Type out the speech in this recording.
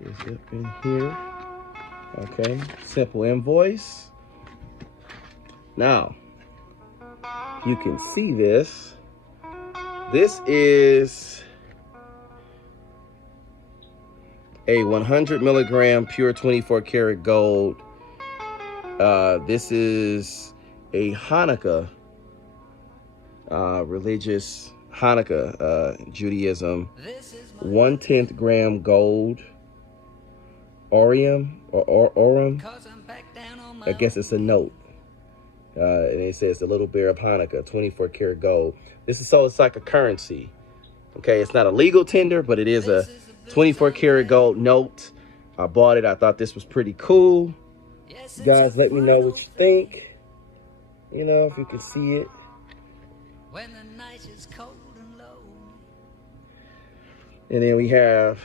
is up in here. Okay, simple invoice. Now, you can see this. This is a 100 milligram pure 24 karat gold. This is a Hanukkah, religious Hanukkah, Judaism, 1/10 gram gold, Orium or Orum. I guess it's a note. And it says the little bear of Hanukkah, 24 karat gold. This is so it's like a currency. Okay, it's not a legal tender, but it is a 24 karat gold note. I bought it. I thought this was pretty cool. You guys, let me know what you think. You know, if you can see it. And then we have